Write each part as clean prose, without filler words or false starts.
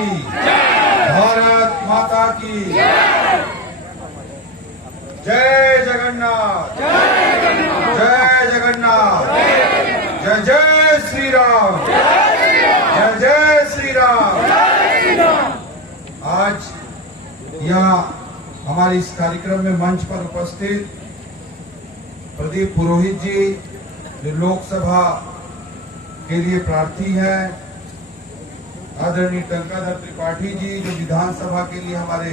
की भारत माता की जय जगन्नाथ, जय जगन्नाथ, जय जय श्री राम, जय जय श्री राम। आज यहाँ हमारे इस कार्यक्रम में मंच पर उपस्थित प्रदीप पुरोहित जी जो लोकसभा के लिए प्रार्थी हैं, आदरणीय टंकाधर त्रिपाठी जी जो विधानसभा के लिए हमारे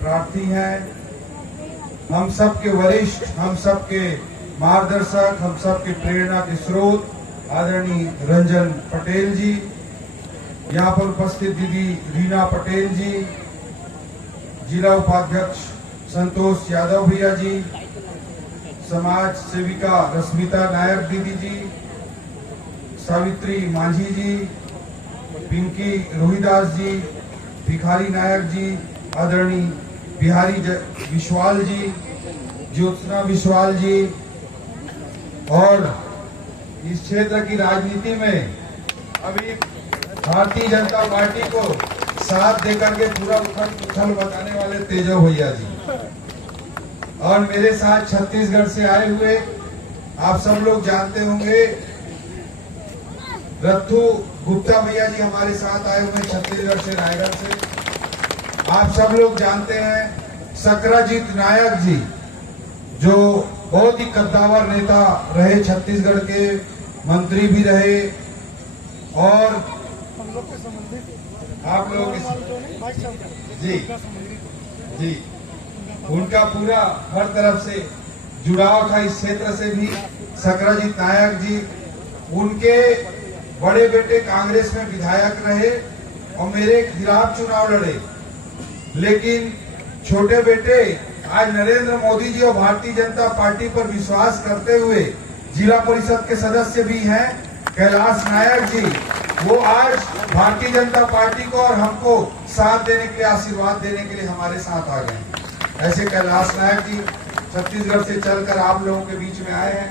प्रार्थी हैं, हम सब के वरिष्ठ, हम सब के मार्गदर्शक, हम सब के प्रेरणा के स्रोत आदरणीय रंजन पटेल जी, यहाँ पर उपस्थित दीदी रीना पटेल जी, जिला उपाध्यक्ष संतोष यादव भैया जी, समाज सेविका रश्मिता नायक दीदी जी, सावित्री मांझी जी, पिंकी रोहिदास जी, भिखारी नायक जी, आदरणीय बिहारी विश्वाल जी, ज्योत्सना विश्वाल जी, और इस क्षेत्र की राजनीति में अभी भारतीय जनता पार्टी को साथ देकर के पूरा उथल बताने वाले तेजो भैया जी, और मेरे साथ छत्तीसगढ़ से आए हुए आप सब लोग जानते होंगे रत्थू गुप्ता भैया जी हमारे साथ आए हुए छत्तीसगढ़ से, रायगढ़ से। आप सब लोग जानते हैं सकराजीत नायक जी जो बहुत ही कद्दावर नेता रहे, छत्तीसगढ़ के मंत्री भी रहे, और आप लोग जी जी उनका पूरा हर तरफ से जुड़ाव था इस क्षेत्र से भी। सकराजीत नायक जी, उनके बड़े बेटे कांग्रेस में विधायक रहे और मेरे खिलाफ चुनाव लड़े, लेकिन छोटे बेटे आज नरेंद्र मोदी जी और भारतीय जनता पार्टी पर विश्वास करते हुए जिला परिषद के सदस्य भी हैं, कैलाश नायक जी, वो आज भारतीय जनता पार्टी को और हमको साथ देने के लिए, आशीर्वाद देने के लिए हमारे साथ आ गए। ऐसे कैलाश नायक जी छत्तीसगढ़ से चलकर आप लोगों के बीच में आए हैं।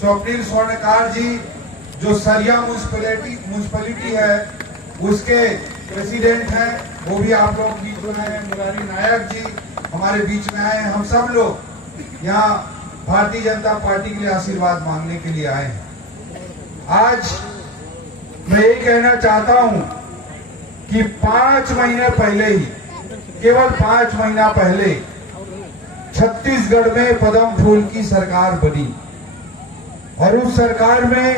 स्वप्निल स्वर्णकार जी जो सरिया म्यूनिसिपैलिटी है उसके प्रेसिडेंट हैं, वो भी आप लोगों के बीच में आए हैं। मुरारी नायक जी हमारे बीच में आए हैं। हम सब लोग यहाँ भारतीय जनता पार्टी के लिए आशीर्वाद मांगने के लिए आए हैं। आज मैं ये कहना चाहता हूं कि 5 महीने पहले ही, केवल 5 महीना पहले छत्तीसगढ़ में पद्म फूल की सरकार बनी और उस सरकार में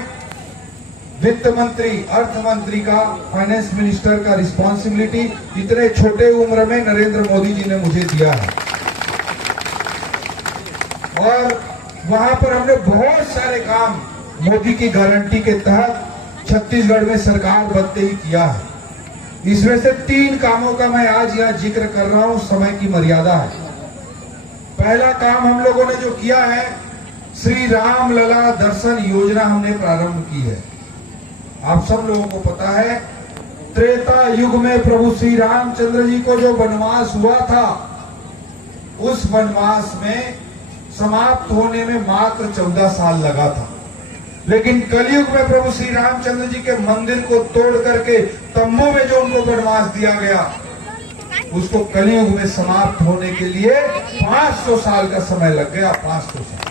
वित्त मंत्री, अर्थ मंत्री का, फाइनेंस मिनिस्टर का रिस्पॉन्सिबिलिटी इतने छोटे उम्र में नरेंद्र मोदी जी ने मुझे दिया है, और वहां पर हमने बहुत सारे काम मोदी की गारंटी के तहत छत्तीसगढ़ में सरकार बनते ही किया है। इसमें से 3 कामों का मैं आज यहाँ जिक्र कर रहा हूं, समय की मर्यादा है। पहला काम हम लोगों ने जो किया है, श्री राम लला दर्शन योजना हमने प्रारंभ की है। आप सब लोगों को पता है त्रेता युग में प्रभु श्री रामचंद्र जी को जो वनवास हुआ था, उस वनवास में समाप्त होने में मात्र 14 साल लगा था, लेकिन कलयुग में प्रभु श्री रामचंद्र जी के मंदिर को तोड़ करके तंबू में जो उनको वनवास दिया गया, उसको कलयुग में समाप्त होने के लिए 500 साल का समय लग गया। 500 साल,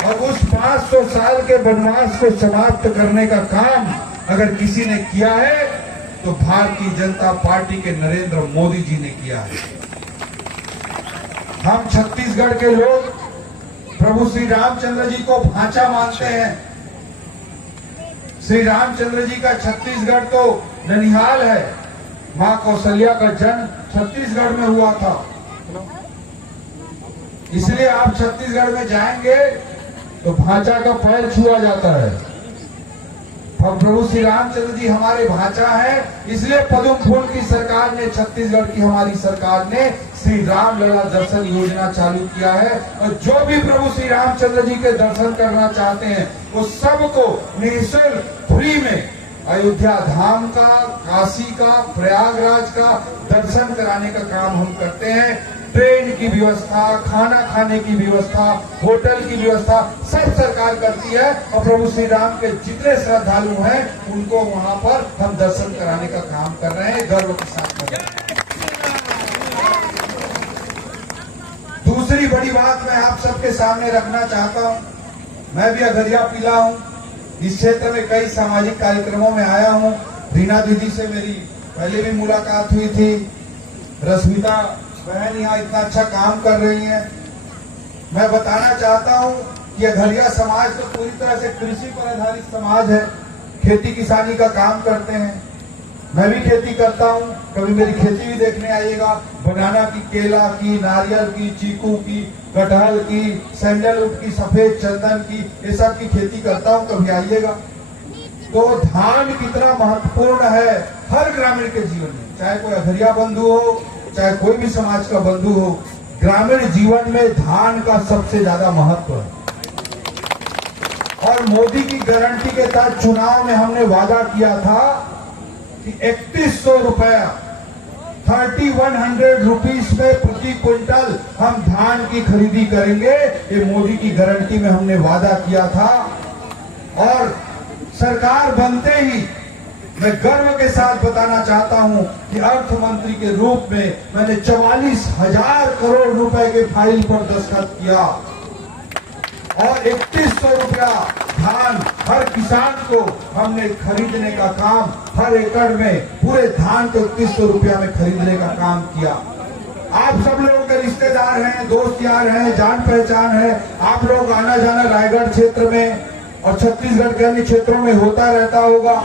और उस 500 साल के वनवास को समाप्त करने का काम अगर किसी ने किया है तो भारतीय जनता पार्टी के नरेंद्र मोदी जी ने किया है। हम छत्तीसगढ़ के लोग प्रभु श्री रामचंद्र जी को भांचा मानते हैं। श्री रामचंद्र जी का छत्तीसगढ़ तो ननिहाल है, मां कौशल्या का जन्म छत्तीसगढ़ में हुआ था, इसलिए आप छत्तीसगढ़ में जाएंगे तो भांचा का पैर छुआ जाता है। प्रभु श्री रामचंद्र जी हमारे भांचा है, इसलिए पद्म फूल की सरकार ने, छत्तीसगढ़ की हमारी सरकार ने श्री राम लला दर्शन योजना चालू किया है, और जो भी प्रभु श्री रामचंद्र जी के दर्शन करना चाहते हैं वो सबको निःशुल्क फ्री में अयोध्या धाम का, काशी का, प्रयागराज का दर्शन कराने का काम हम करते हैं। ट्रेन की व्यवस्था, खाना खाने की व्यवस्था, होटल की व्यवस्था सब सरकार करती है। और प्रभु श्री राम के जितने श्रद्धालु हैं उनको वहां पर हम दर्शन कराने का काम कर रहे हैं, गर्व के साथ कर रहे हैं। दूसरी बड़ी बात मैं आप सबके सामने रखना चाहता हूं, मैं भी अघरिया पीला हूं, इस क्षेत्र में कई सामाजिक कार्यक्रमों में आया हूं। रीना दीदी से मेरी पहले भी मुलाकात हुई थी, रश्मिता बहन यहाँ इतना अच्छा काम कर रही हैं। मैं बताना चाहता हूं कि अघरिया समाज तो पूरी तरह से कृषि पर आधारित समाज है, खेती किसानी का काम करते हैं। मैं भी खेती करता हूं, कभी मेरी खेती भी देखने आइएगा। बनाना की, केला की, नारियल की, चीकू की, कटहल की, सैंडलवुड की, सफेद चंदन की, ये सब की खेती करता हूं, कभी आइएगा। तो धान कितना महत्वपूर्ण है हर ग्रामीण के जीवन में, चाहे कोई अघरिया बंधु हो, चाहे कोई भी समाज का बंधु हो, ग्रामीण जीवन में धान का सबसे ज्यादा महत्व है। और मोदी की गारंटी के तहत चुनाव में हमने वादा किया था कि 3100 रुपया 3100 रुपीस में प्रति क्विंटल हम धान की खरीदी करेंगे। ये मोदी की गारंटी में हमने वादा किया था। और सरकार बनते ही मैं गर्व के साथ बताना चाहता हूं कि अर्थ मंत्री के रूप में मैंने 44,000 करोड़ रुपए के फाइल पर दस्तखत किया और 3100 रुपया धान हर किसान को हमने खरीदने का काम, हर एकड़ में पूरे धान को 3100 रुपया में खरीदने का काम किया। आप सब लोगों के रिश्तेदार हैं, दोस्त यार हैं, जान पहचान है, आप लोग आना जाना रायगढ़ क्षेत्र में और छत्तीसगढ़ के अन्य क्षेत्रों में होता रहता होगा।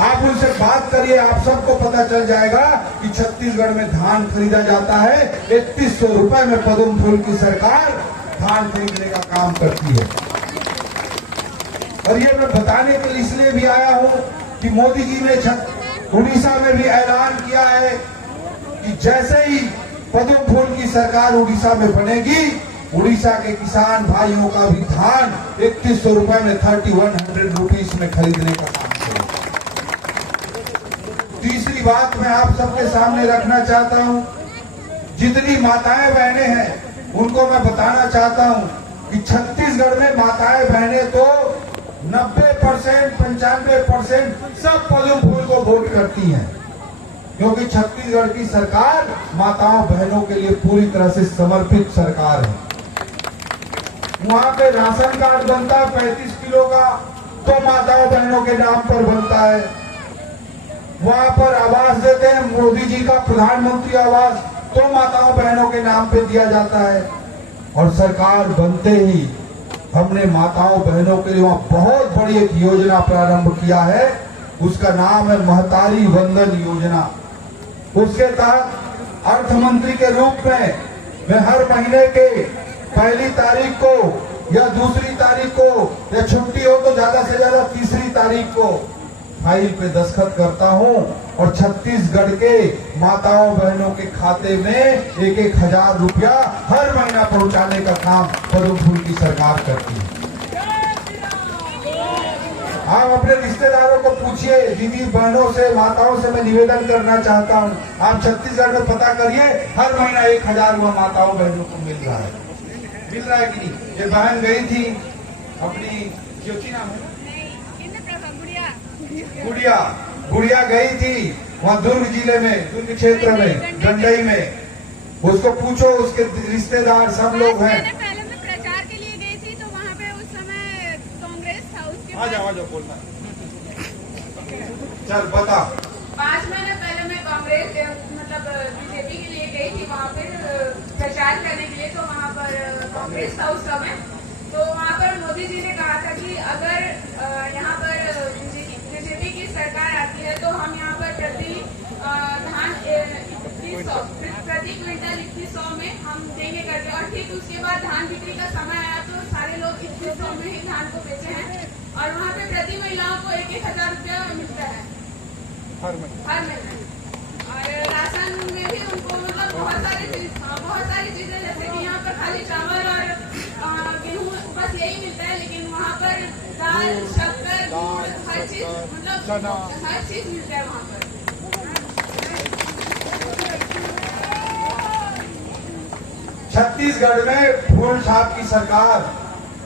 आप उनसे बात करिए, आप सबको पता चल जाएगा कि छत्तीसगढ़ में धान खरीदा जाता है। 3100 रुपए में पदम फूल की सरकार धान खरीदने का काम करती है। और ये मैं बताने के लिए इसलिए भी आया हूं कि मोदी जी ने उड़ीसा में भी ऐलान किया है कि जैसे ही पदम फूल की सरकार उड़ीसा में बनेगी, उड़ीसा के किसान भाइयों का भी धान 3100 रुपए में 3100 रुपीस में खरीदने का काम करेगा। तीसरी बात मैं आप सबके सामने रखना चाहता हूं, जितनी माताएं बहनें हैं उनको मैं बताना चाहता हूं कि छत्तीसगढ़ में माताएं बहनें तो 90% 95% सब पदम फूल को वोट करती हैं, क्योंकि छत्तीसगढ़ की सरकार माताओं बहनों के लिए पूरी तरह से समर्पित सरकार है। वहां पे राशन कार्ड बनता है 35 किलो का, तो माताओं बहनों के नाम पर बनता है। वहां पर आवास देते हैं मोदी जी का प्रधानमंत्री आवास, तो माताओं बहनों के नाम पे दिया जाता है। और सरकार बनते ही हमने माताओं बहनों के लिए वहां बहुत बड़ी एक योजना प्रारंभ किया है, उसका नाम है महतारी वंदन योजना। उसके तहत अर्थ मंत्री के रूप में मैं हर महीने के पहली तारीख को या दूसरी तारीख को, या छुट्टी हो तो ज्यादा से ज्यादा तीसरी तारीख को फाइल पे दस्तखत करता हूं और छत्तीसगढ़ के माताओं बहनों के खाते में 1,000 रुपया हर महीना पहुंचाने का काम पदम फूल की सरकार करती है। आप अपने रिश्तेदारों को पूछिए, दीदी बहनों से, माताओं से मैं निवेदन करना चाहता हूं, आप छत्तीसगढ़ में पता करिए, हर महीना 1,000 रुपया माताओं बहनों को मिल रहा है कि नहीं? ये बहन गई थी अपनी, ज्योति नाम है, गुड़िया गई थी वहाँ दुर्ग जिले में, दुर्ग क्षेत्र में, गंडई में। उसको पूछो, उसके रिश्तेदार सब लोग हैं। पहले मैं प्रचार के लिए गई थी, तो वहाँ पे उस समय कांग्रेस था। उसके आ जाओ बोलना, चल बता। 5 महीने पहले मैं कांग्रेस मतलब बीजेपी के लिए गई थी वहाँ पे प्रचार करने के लिए, तो वहाँ पर कांग्रेस था उस समय। तो वहाँ पर मोदी जी ने कहा था कि अगर यहाँ पर बीजेपी की सरकार आती है तो हम यहाँ पर प्रति धान 2100 प्रति क्विंटल 2100 में हम देंगे करके। और ठीक उसके बाद धान बिक्री का समय आया तो सारे लोग 2100 में ही धान को बेचे हैं। और वहाँ पे प्रति महिलाओं को 1,000 रुपया मिलता है हर महीने। और राशन में भी उनको मतलब बहुत सारी चीजें, जैसे कि यहाँ पर खाली चावल और गेहूँ बस यही मिलता है, लेकिन वहाँ पर दाल, शक्कर, गुड़, हर चीज मतलब हर चीज मिलता है वहाँ पर। छत्तीसगढ़ में फूल छाप की सरकार,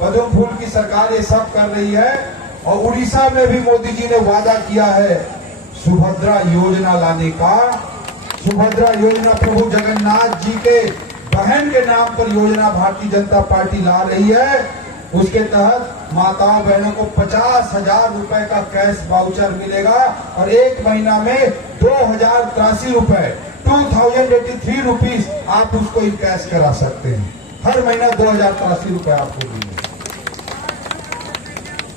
पदम फूल की सरकार ये सब कर रही है। और उड़ीसा में भी मोदी जी ने वादा किया है सुभद्रा योजना लाने का। सुभद्रा योजना प्रभु जगन्नाथ जी के बहन के नाम पर योजना भारतीय जनता पार्टी ला रही है। उसके तहत माताओं बहनों को 50,000 रुपए का कैश वाउचर मिलेगा और एक महीना में 2,083 रुपए 2083 रुपीज आप उसको इन कैश करा सकते हैं। हर महीना 2,083 रुपए आपको देंगे।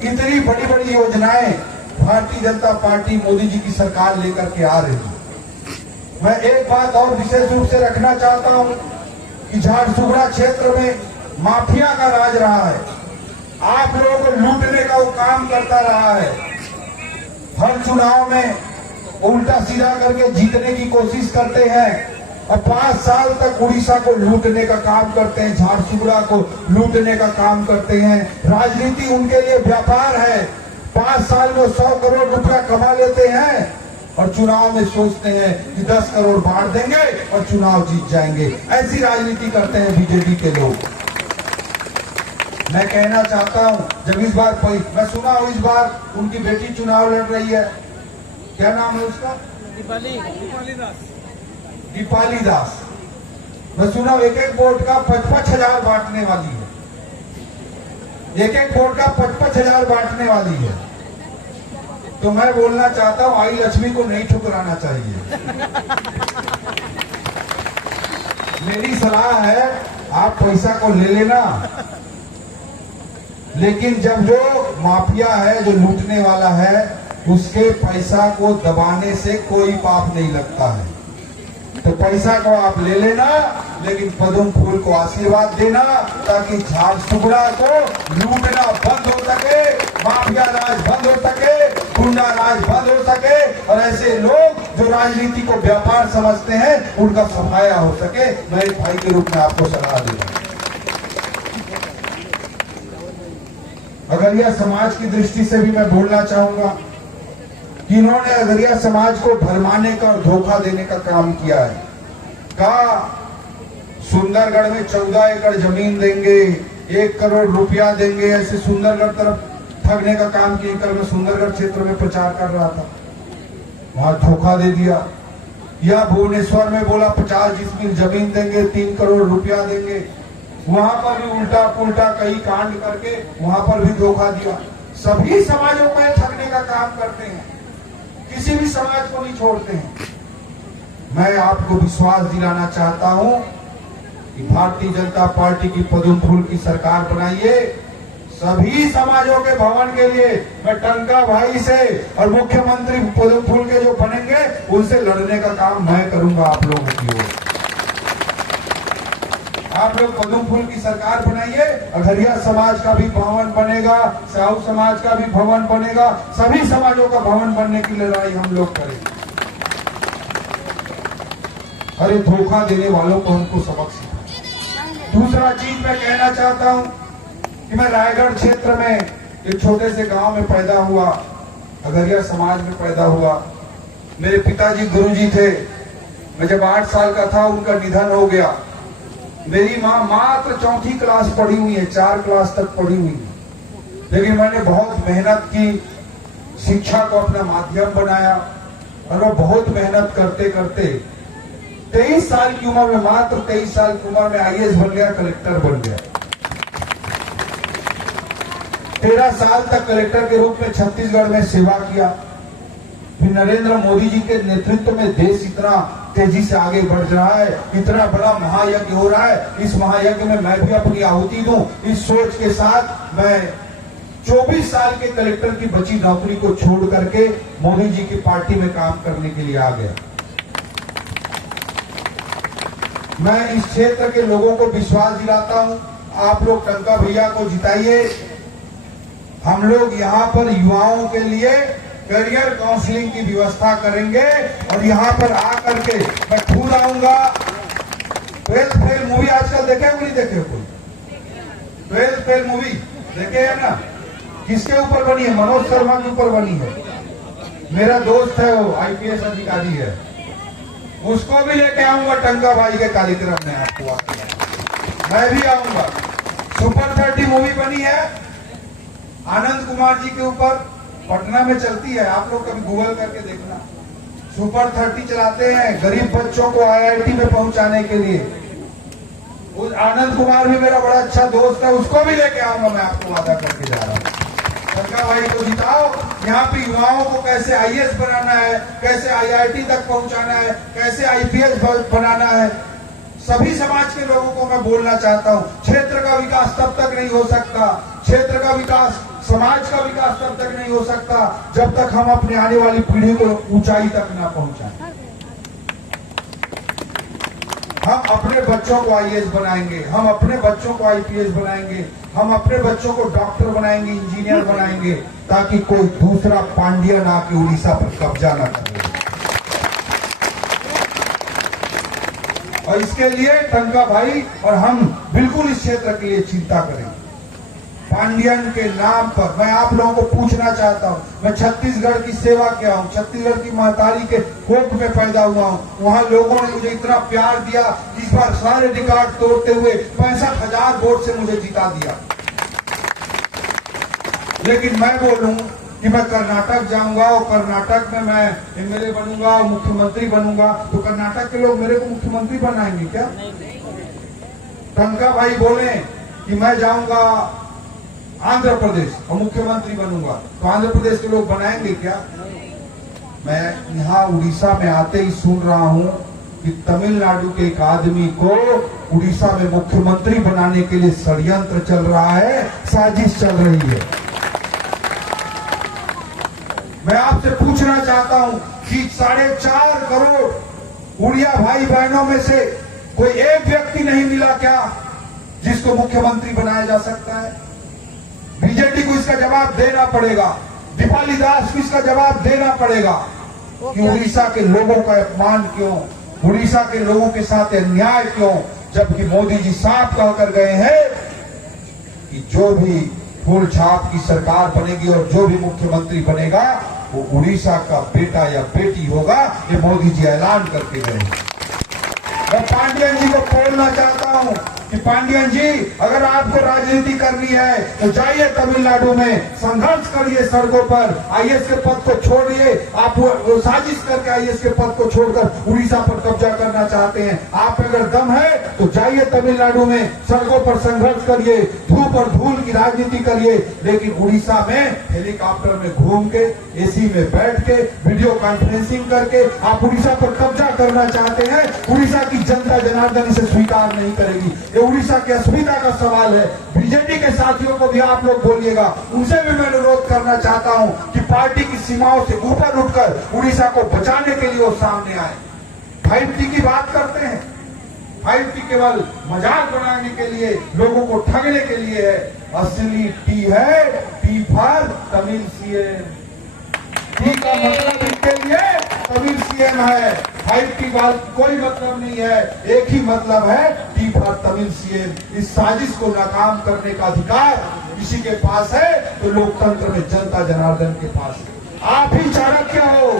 इतनी बड़ी बड़ी योजनाएं भारतीय जनता पार्टी मोदी जी की सरकार लेकर के आ रही है। मैं एक बात और विशेष रूप से रखना चाहता हूं कि झारसुगुड़ा क्षेत्र में माफिया का राज रहा है। आप लोगों को लूटने का वो काम करता रहा है। हर चुनाव में उल्टा सीधा करके जीतने की कोशिश करते हैं और 5 साल तक उड़ीसा को लूटने का काम करते हैं, झारसुगुड़ा को लूटने का काम करते हैं। राजनीति उनके लिए व्यापार है। 5 साल में 100 करोड़ रुपया कमा लेते हैं और चुनाव में सोचते हैं कि 10 करोड़ बांट देंगे और चुनाव जीत जाएंगे। ऐसी राजनीति करते हैं बीजेपी के लोग। मैं कहना चाहता हूं, जब इस बार मैं सुना हूं इस बार उनकी बेटी चुनाव लड़ रही है, क्या नाम है उसका? दीपाली दास। मैं सुना एक एक वोट का 55,000 बांटने वाली है। एक एक वोट का 55,000 बांटने वाली है। तो मैं बोलना चाहता हूं, आई लक्ष्मी को नहीं ठुकराना चाहिए। मेरी सलाह है आप पैसा को ले लेना, लेकिन जब जो माफिया है, जो लूटने वाला है, उसके पैसा को दबाने से कोई पाप नहीं लगता है। तो पैसा को आप ले लेना, लेकिन पदम फूल को आशीर्वाद देना ताकि झारसुगुड़ा को लूटना बंद हो सके, माफिया राज बंद हो सके, गुंडा राज बंद हो सके और ऐसे लोग जो राजनीति को व्यापार समझते हैं उनका सफाया हो सके। मैं एक भाई के रूप में आपको सलाह देता हूं। अगरिया समाज की दृष्टि से भी मैं बोलना चाहूंगा कि इन्होंने अगरिया समाज को भरमाने का और धोखा देने का काम किया है। कहा सुंदरगढ़ में 14 एकड़ जमीन देंगे, 1 करोड़ रुपया देंगे, ऐसे सुंदरगढ़ तरफ ठगने का काम किया। कल मैं सुंदरगढ़ क्षेत्र में प्रचार कर रहा था, वहां धोखा दे दिया। या भुवनेश्वर में बोला 50 डिसमिल जमीन देंगे, 3 करोड़ रुपया देंगे, वहां पर भी उल्टा पुल्टा कई कांड करके वहां पर भी धोखा दिया। सभी समाजों को ठगने का काम करते हैं, किसी भी समाज को नहीं छोड़ते हैं। मैं आपको विश्वास दिलाना चाहता हूं कि भारतीय जनता पार्टी की पदम फूल की सरकार बनाइए। सभी समाजों के भवन के लिए मैं टंका भाई से और मुख्यमंत्री पदम फूल के जो बनेंगे उनसे लड़ने का काम मैं करूंगा आप लोगों की ओर। आप लोग पदम फूल की सरकार बनाइए, अगरिया समाज का भी भवन बनेगा, साहू समाज का भी भवन बनेगा, सभी समाजों का भवन बनने की लड़ाई हम लोग करेंगे। अरे धोखा देने वालों को हमको सबक सिखाएं। दूसरा चीज मैं कहना चाहता हूं कि मैं रायगढ़ क्षेत्र में एक छोटे से गांव में पैदा हुआ, अगरिया समाज में पैदा हुआ। मेरे पिताजी गुरुजी थे। मैं जब 8 साल का था उनका निधन हो गया। मेरी माँ मात्र 4ठी क्लास पढ़ी हुई है, 4 क्लास तक पढ़ी हुई है, लेकिन मैंने बहुत मेहनत की, शिक्षा को अपना माध्यम बनाया और वो बहुत मेहनत करते करते 23 साल की उम्र में, मात्र 23 साल की उम्र में IAS बन गया, कलेक्टर बन गया। 13 साल तक कलेक्टर के रूप में छत्तीसगढ़ में सेवा किया। फिर नरेंद्र मोदी जी के नेतृत्व में देश इतना तेजी से आगे बढ़ रहा है, इतना बड़ा महायज्ञ हो रहा है। इस महायज्ञ में मैं भी अपनी आहुति दूं, इस सोच के साथ मैं 24 साल के कलेक्टर की बची नौकरी को छोड़ करके मोदी जी की पार्टी में काम करने के लिए आ गया। मैं इस क्षेत्र के लोगों को विश्वास दिलाता हूं, आप लोग टंका भैया को जिताइए। हम लोग यहाँ पर युवाओं के लिए करियर काउंसलिंग की व्यवस्था करेंगे और यहाँ पर आकर के मैं खुद आऊंगा। 12th फेल मूवी आजकल देखे हो नहीं देखे हो? कोई 12th फेल मूवी देखे है ना? किसके ऊपर बनी है? मनोज शर्मा के ऊपर बनी है। मेरा दोस्त है, वो IPS अधिकारी है, उसको भी लेके आऊंगा टंका भाई के कार्यक्रम में आपको। मैं भी आऊंगा। सुपर 30 मूवी बनी है आनंद कुमार जी के ऊपर, पटना में चलती है, आप लोग कभी गूगल करके देखना। सुपर 30 चलाते हैं गरीब बच्चों को IIT में पहुंचाने के लिए। उस आनंद कुमार भी मेरा बड़ा अच्छा दोस्त है, उसको भी लेके आऊंगा, मैं आपको वादा करके जा रहा हूँ। टंका भाई को जिताओ। यहाँ पे युवाओं को कैसे IAS बनाना है, कैसे IIT तक पहुंचाना है, कैसे IPS बनाना है, सभी समाज के लोगों को मैं बोलना चाहता हूँ। क्षेत्र का विकास तब तक नहीं हो सकता, क्षेत्र का विकास, समाज का विकास तब तक नहीं हो सकता जब तक हम अपने आने वाली पीढ़ी को ऊंचाई तक ना पहुंचाएं। हम अपने बच्चों को IAS बनाएंगे, हम अपने बच्चों को IPS बनाएंगे, हम अपने बच्चों को डॉक्टर बनाएंगे, इंजीनियर बनाएंगे, ताकि कोई दूसरा पांड्यन आके उड़ीसा पर कब्जा ना करे। और इसके लिए टंका भाई और हम बिल्कुल इस क्षेत्र के लिए चिंता करेंगे। पांड्यन के नाम पर मैं आप लोगों को पूछना चाहता हूं, मैं छत्तीसगढ़ की सेवा किया हूं, छत्तीसगढ़ की महतारी के कोख में पैदा हुआ हूं, वहां लोगों ने मुझे इतना प्यार दिया, इस बार सारे रिकॉर्ड तोड़ते हुए 65,000 वोट से मुझे जिता दिया। लेकिन मैं बोलूं कि मैं कर्नाटक जाऊंगा और कर्नाटक में मैं MLA बनूंगा और मुख्यमंत्री बनूंगा, तो कर्नाटक के लोग मेरे को मुख्यमंत्री बनाएंगे क्या? टंका भाई बोले कि मैं जाऊंगा आंध्र प्रदेश और मुख्यमंत्री बनूंगा, तो आंध्र प्रदेश के लोग बनाएंगे क्या? मैं यहाँ उड़ीसा में आते ही सुन रहा हूँ कि तमिलनाडु के एक आदमी को उड़ीसा में मुख्यमंत्री बनाने के लिए षड्यंत्र चल रहा है, साजिश चल रही है। मैं आपसे पूछना चाहता हूं कि 4.5 करोड़ उड़िया भाई बहनों में से कोई एक व्यक्ति नहीं मिला क्या जिसको मुख्यमंत्री बनाया जा सकता है? बीजेपी को इसका जवाब देना पड़ेगा, दीपाली दास को इसका जवाब देना पड़ेगा कि उड़ीसा के लोगों का अपमान क्यों, उड़ीसा के लोगों के साथ अन्याय क्यों, जबकि मोदी जी साफ कहकर गए हैं कि जो भी फूल छाप की सरकार बनेगी और जो भी मुख्यमंत्री बनेगा वो उड़ीसा का बेटा या बेटी होगा, ये मोदी जी ऐलान करके गए। मैं पांड्यन जी को बोलना चाहता हूं कि पांड्यन जी, अगर आपको राजनीति करनी है तो जाइए तमिलनाडु में, संघर्ष करिए सड़कों पर, IAS के पद को छोड़िए। आप वो साजिश करके IAS के पद को छोड़कर उड़ीसा पर कब्जा करना चाहते हैं। आप अगर दम है तो जाइए तमिलनाडु में, सड़कों पर संघर्ष करिए, धूप और धूल की राजनीति करिए, लेकिन उड़ीसा में हेलीकॉप्टर में घूम के, AC में बैठ के, वीडियो कॉन्फ्रेंसिंग करके आप उड़ीसा पर कब्जा करना चाहते हैं। उड़ीसा की जनता जनार्दन इसे स्वीकार नहीं करेगी। ये उड़ीसा की अस्मिता का सवाल है। बीजेपी के साथियों को भी आप लोग बोलिएगा, उनसे भी मैं अनुरोध करना चाहता हूं कि पार्टी की सीमाओं से ऊपर उठकर उड़ीसा को बचाने के लिए वो सामने आए। 5T की बात करते हैं, 5T केवल मजाक बनाने के लिए, लोगों को ठगने के लिए है। असली टी है T for Tamil CM। T का मतलब इसके लिए तमिल CM है। 5T बात कोई मतलब नहीं है, एक ही मतलब है, टी फॉर तमिल CM। इस साजिश को नाकाम करने का अधिकार किसी के पास है तो लोकतंत्र में जनता जनार्दन के पास है। आप ही चाणक्य हो,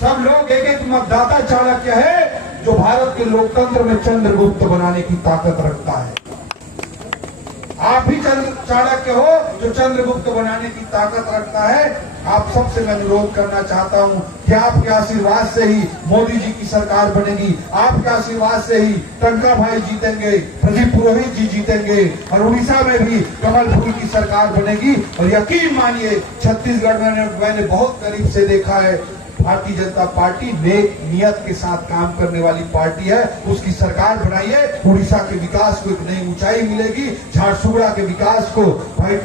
सब लोग एक एक मतदाता चाणक्य है जो भारत के लोकतंत्र में चंद्रगुप्त बनाने की ताकत रखता है। आप ही चाणक्य हो जो चंद्रगुप्त बनाने की ताकत रखता है। आप सबसे मैं अनुरोध करना चाहता हूं कि आपके आशीर्वाद से ही मोदी जी की सरकार बनेगी, आपके आशीर्वाद से ही टंका भाई जीतेंगे, प्रदीप पुरोहित जी जीतेंगे और उड़ीसा में भी कमल फूल की सरकार बनेगी। और यकीन मानिए, छत्तीसगढ़ में मैंने बहुत करीब से देखा है, भारतीय जनता पार्टी नेक नियत के साथ काम करने वाली पार्टी है। उसकी सरकार बनाइए, उड़ीसा के विकास को एक नई ऊंचाई मिलेगी, झारसुगुड़ा के विकास को भाई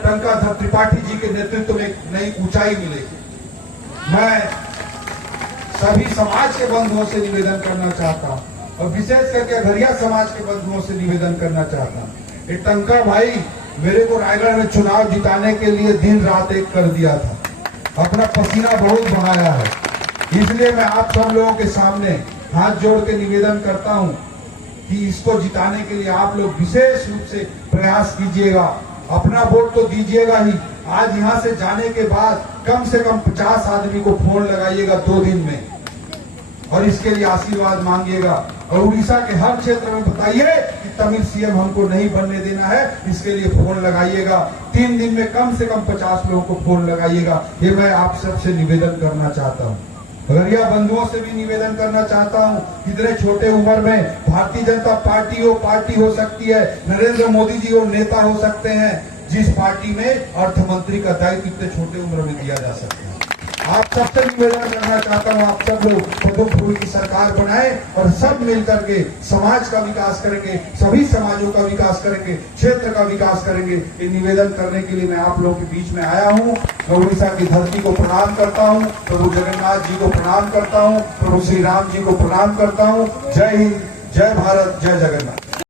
टंका त्रिपाठी जी के नेतृत्व में एक नई ऊंचाई मिलेगी। मैं सभी समाज के बंधुओं से निवेदन करना चाहता हूं और विशेष करके अघरिया समाज के बंधुओं से निवेदन करना चाहता हूं। ये टंका भाई मेरे को रायगढ़ में चुनाव जिताने के लिए दिन रात एक कर दिया था, अपना पसीना बहुत बहाया है। इसलिए मैं आप सब लोगों के सामने हाथ जोड़ के निवेदन करता हूं कि इसको जिताने के लिए आप लोग विशेष रूप से प्रयास कीजिएगा, अपना वोट तो दीजिएगा ही। आज यहां से जाने के बाद कम से कम 50 आदमी को फोन लगाइएगा 2 दिन में और इसके लिए आशीर्वाद मांगिएगा। और उड़ीसा के हर क्षेत्र में बताइए कि तमिल सीएम हमको नहीं बनने देना है, इसके लिए फोन लगाइएगा। 3 दिन में कम से कम 50 लोगों को फोन लगाइएगा। ये मैं आप सबसे निवेदन करना चाहता हूँ। गौरैया बंधुओं से भी निवेदन करना चाहता हूँ, इतने छोटे उम्र में भारतीय जनता पार्टी हो सकती है, नरेंद्र मोदी जी वो नेता हो सकते हैं जिस पार्टी में अर्थ मंत्री का दायित्व इतने छोटे उम्र में दिया जा सकता है। आप सबसे निवेदन करना चाहता हूँ, आप सब लोग पदम फूल की सरकार बनाए और सब मिलकर के समाज का विकास करेंगे, सभी समाजों का विकास करेंगे, क्षेत्र का विकास करेंगे। ये निवेदन करने के लिए मैं आप लोगों के बीच में आया हूँ। मैं उड़ीसा की धरती को प्रणाम करता हूँ, प्रभु जगन्नाथ जी को प्रणाम करता हूँ, प्रभु श्री राम जी को प्रणाम करता हूँ। जय हिंद, जय भारत, जय जगन्नाथ।